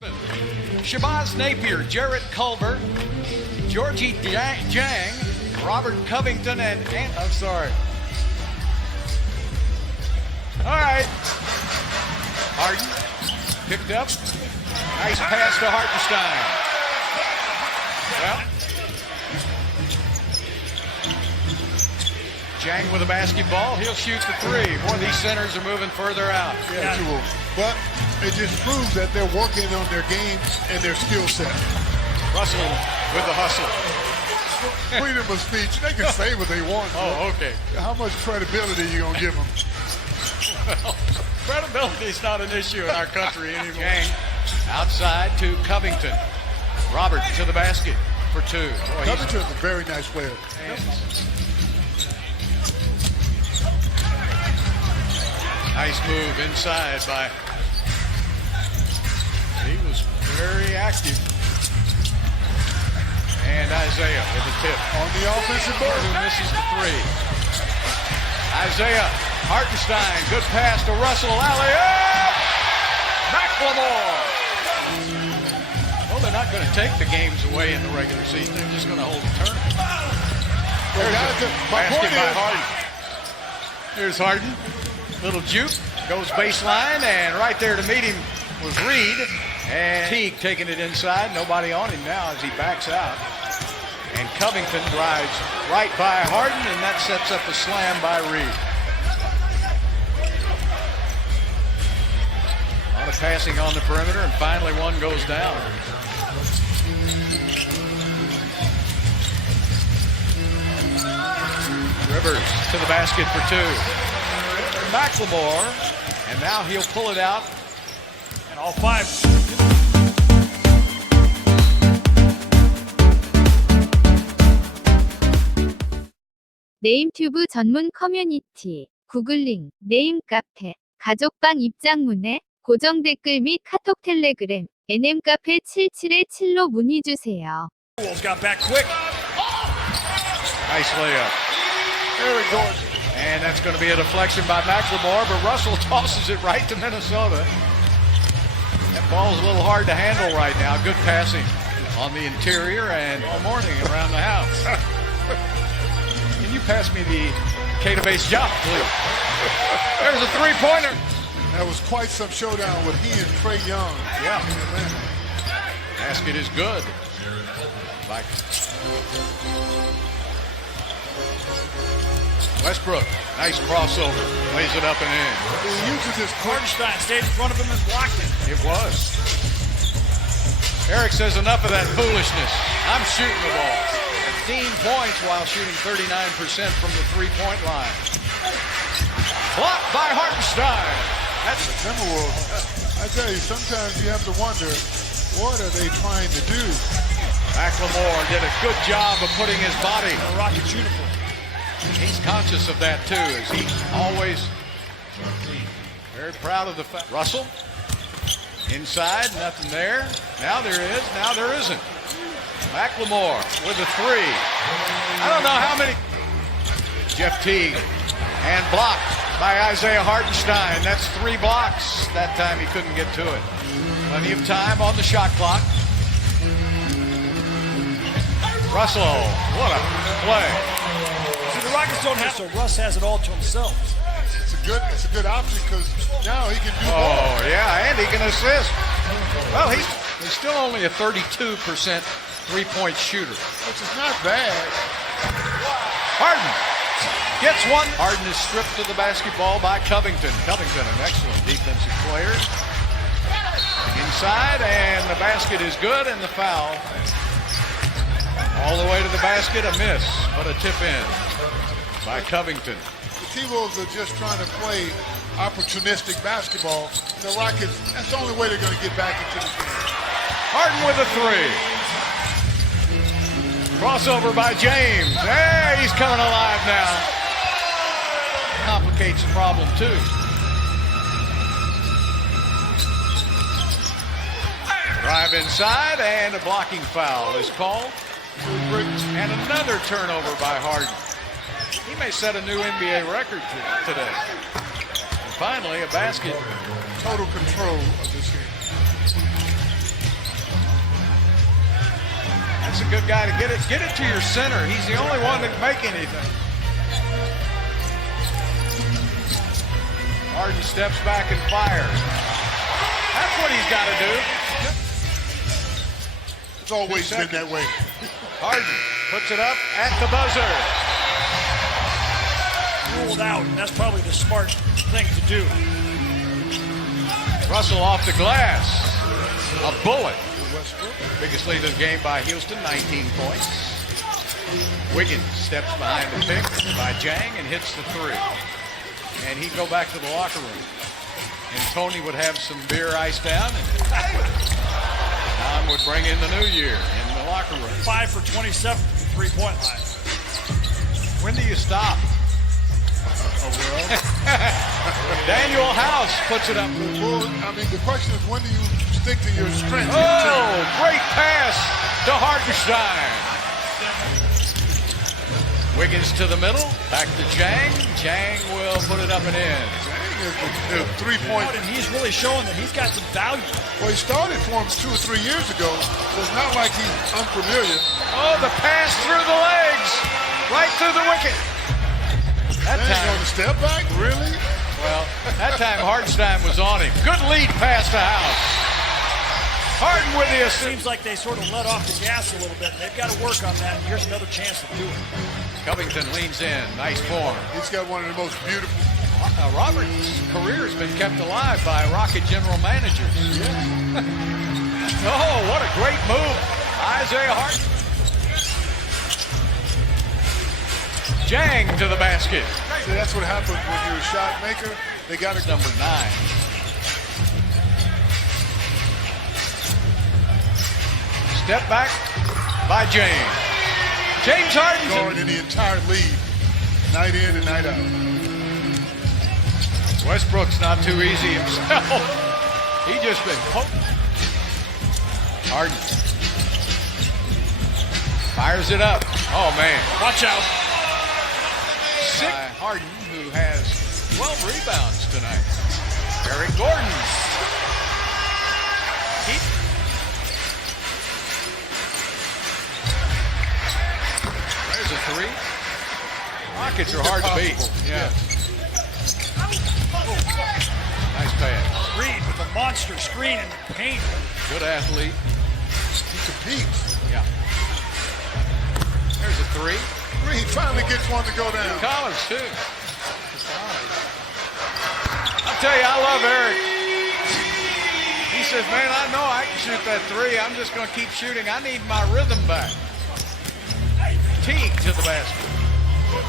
Shabazz Napier, Jarrett Culver, Georgie Jang, Robert Covington, and I'm sorry. All right. Harden picked up. Nice pass to Hartenstein. Well, Jang with a basketball. He'll shoot the three. Boy, these centers are moving further out. Yeah, but it just proves that they're working on their game and their skill set. Russell with the hustle. Freedom of speech. They can say what they want. Oh, okay. How much credibility are you going to give them? Well, credibility is not an issue in our country anymore. Jang outside to Covington. Robert to the basket for two. Boy, Covington's a very nice player. Nice move inside by... He was very active. And Isaiah with a tip. On the offensive board. Who misses the three. Isaiah Hartenstein. Good pass to Russell. Alley-oop! McLemore. Well, they're not going to take the games away in the regular season. They're just going to hold the tournament. There's a basket by Harden. Here's Harden. Little juke. Goes baseline, and right there to meet him was Reed. And Teague taking it inside. Nobody on him now as he backs out. And Covington drives right by Harden, and that sets up a slam by Reed. A lot of passing on the perimeter, and finally one goes down. Rivers to the basket for two. McLemore, and now he'll pull it out. And all five. 네임튜브 전문 커뮤니티, 구글링, 네임 카페, 가족방 입장문에 고정 댓글 및 카톡 텔레그램, nm카페 777로 문의주세요. Got back quick. Nice layup. Very good. And that's going to be a deflection by McLemore, but Russell tosses it right to Minnesota. That ball's a little hard to handle right now. Good passing on the interior and all morning around the house. Can you pass me the K-to-base jump, please? There's a three-pointer. That was quite some showdown with he and Trae Young. Yeah. Basket is good. Back. Westbrook, nice crossover, lays it up and in. He uses his Hartenstein stayed in front of him and blocked it. It was. Eric says enough of that foolishness. I'm shooting the ball. 15 points while shooting 39% from the three-point line. Blocked by Hartenstein. That's the Timberwolves. I tell you, sometimes you have to wonder, what are they trying to do? McLemore did a good job of putting his body in a Rockets uniform. He's conscious of that too, as he always very proud of the fact. Russell, inside, nothing there. Now there is, now there isn't. McLemore with a three. I don't know how many. Jeff Teague, and blocked by Isaiah Hartenstein. That's 3 blocks. That time he couldn't get to it. Plenty of time on the shot clock. Russell, what a play. The Rockets don't have, so Russ has it all to himself. It's a good option because now he can do more. Oh, yeah, and he can assist. Well, he's still only a 32% three-point shooter. Which is not bad. Harden gets one. Harden is stripped to the basketball by Covington. Covington, an excellent defensive player. Inside, and the basket is good, and the foul. All the way to the basket, a miss, but a tip in by Covington. The T-Wolves are just trying to play opportunistic basketball. The Rockets, that's the only way they're going to get back into the game. Harden with a three. Crossover by James. Hey, he's coming alive now. Complicates the problem, too. Drive inside, and a blocking foul is called. And another turnover by Harden. He may set a new NBA record today. And finally, a basket. Total control of this game. That's a good guy to get it to your center. He's the only one that can make anything. Harden steps back and fires. That's what he's got to do. It's always been that way. Harden puts it up at the buzzer. Ruled out, and that's probably the smart thing to do. Russell off the glass. A bullet. Biggest lead of the game by Houston, 19 points. Wiggins steps behind the pick by Jang and hits the three. And he'd go back to the locker room. And Tony would have some beer iced down. And Don would bring in the new year in the locker room. 5 for 27 3-point line. When do you stop? Daniel House puts it up. Well, I mean, the question is, when do you stick to your strength? Oh, great pass to Hartenstein. Wiggins to the middle, back to Jang. Jang will put it up and in. Jang is the 3-point. And he's really showing that he's got some value. Well, he started for him 2 or 3 years ago, so it's not like he's unfamiliar. Oh, the pass through the legs, right through the wicket. That Jang time, on the step back, really? well, that time Hartenstein was on him. Good lead pass to House. Harden with the assist. Seems like they sort of let off the gas a little bit. They've got to work on that. Here's another chance to do it. Covington leans in, nice form. He's got one of the most beautiful. Robert's career has been kept alive by Rocket general managers. Yeah. Oh, what a great move. Isaiah Harden. Jang to the basket. See, that's what happens when you're a shot maker. They got to Number 9. Step back by James. James Harden. guard in the entire league, night in and night out. Westbrook's not too easy himself. He just been poking. Harden fires it up. Oh man, watch out. Harden, who has 12 rebounds tonight. Eric Gordon. There's a three. Rockets are hard to beat. Yeah. Nice pass. Reed with a monster screen in the paint. Good athlete. He competes. Yeah. There's a three. Reed finally gets one to go down. Collins, too. I'll tell you, I love Eric. He says, man, I know I can shoot that three. I'm just going to keep shooting. I need my rhythm back. Teague to the basket. For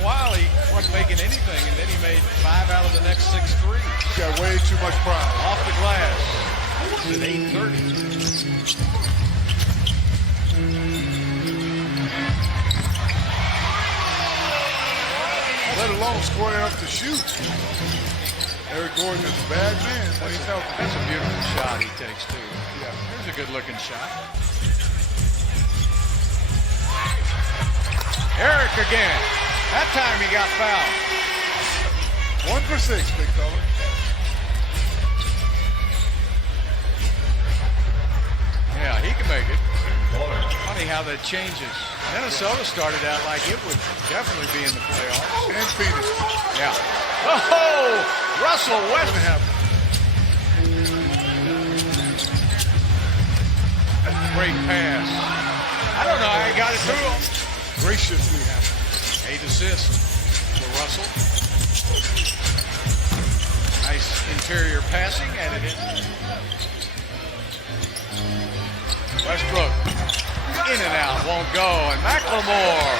a while, he wasn't making anything, and then he made 5 out of the next 6 threes. He's got way too much pride. Off the glass. It's at 8:30. Let alone square up to shoot. Eric Gordon is a bad man when he's healthy. That's a beautiful shot he takes, too. Yeah, there's a good-looking shot. Eric again. That time he got fouled. 1 for 6, big fella. Yeah, he can make it. Funny how that changes. Minnesota started out like it would definitely be in the playoffs. And Phoenix. Yeah. Oh, Russell Westbrook. Great pass. I don't know how he got it through him. Graciously happy. 8 assists for Russell. Nice interior passing, and it in. Westbrook in and out, won't go, and McLemore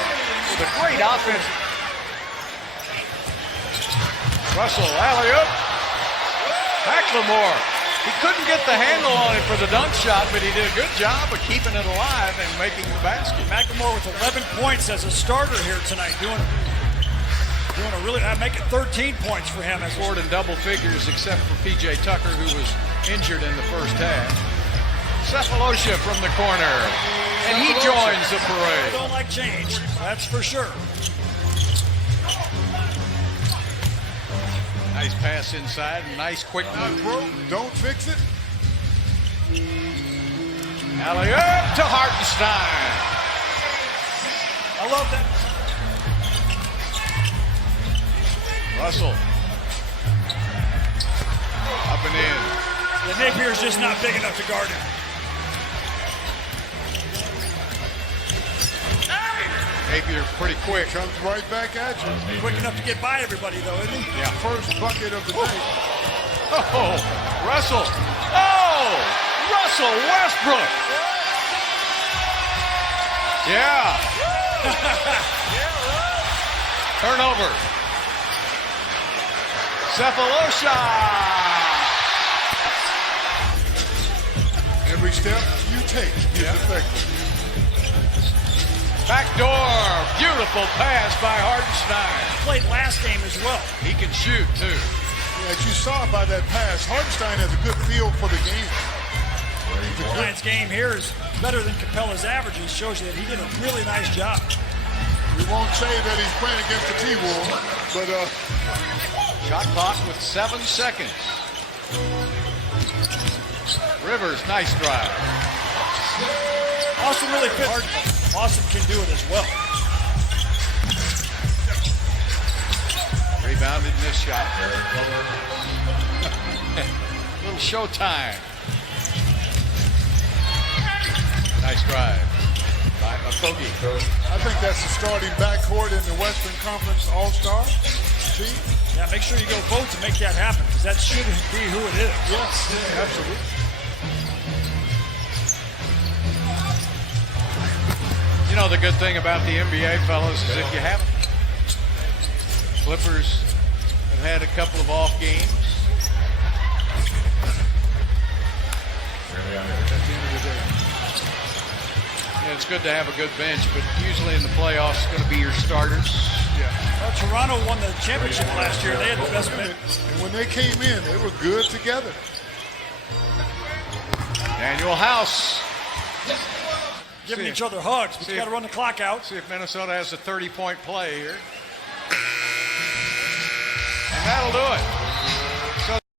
with a great offense. Russell, alley-oop. McLemore, he couldn't get the handle on it for the dunk shot, but he did a good job of keeping it alive and making the basket. McLemore with 11 points as a starter here tonight, doing a really, make it 13 points for him. Scored in double figures except for P.J. Tucker, who was injured in the first half. Cephalosha from the corner, and he joins the I parade. don't like change, that's for sure. Nice pass inside, nice quick Not move. broke, don't fix it. Alley-oop! to Hartenstein. I love that. Russell. Up and in. The Napier's just not big enough to guard him. Napier pretty quick. Comes right back at you. Quick enough to get by everybody, though, isn't he? Yeah. First bucket of the day. Oh, Russell. Oh, Russell Westbrook. Yeah. Turnover. Cephalosha. Every step you take is effective. Backdoor. Beautiful pass by Hartenstein. Played last game as well. He can shoot, too. Yeah, as you saw by that pass, Hartenstein has a good feel for the game. Lions game here is better than Capella's averages. Shows you that he did a really nice job. We won't say that he's playing against the T-Wolves, but Shot clock with 7 seconds. Rivers, nice drive. Austin really fit. Austin can do it as well. Rebounded in this shot. Little showtime. Nice drive by Okogie. I think that's the starting backcourt in the Western Conference All-Star team. Yeah, make sure you go vote to make that happen, because that shouldn't be who it is. Yes, absolutely. You know, the good thing about the NBA, fellas, is if you haven't, Clippers have had a couple of off games. Yeah, it's good to have a good bench, but usually in the playoffs, it's going to be your starters. Yeah. Well, Toronto won the championship last year. They had the best bench. And when they came in, they were good together. Daniel House. Giving each other hugs, but you got to run the clock out. See if Minnesota has a 30-point play here. And that'll do it.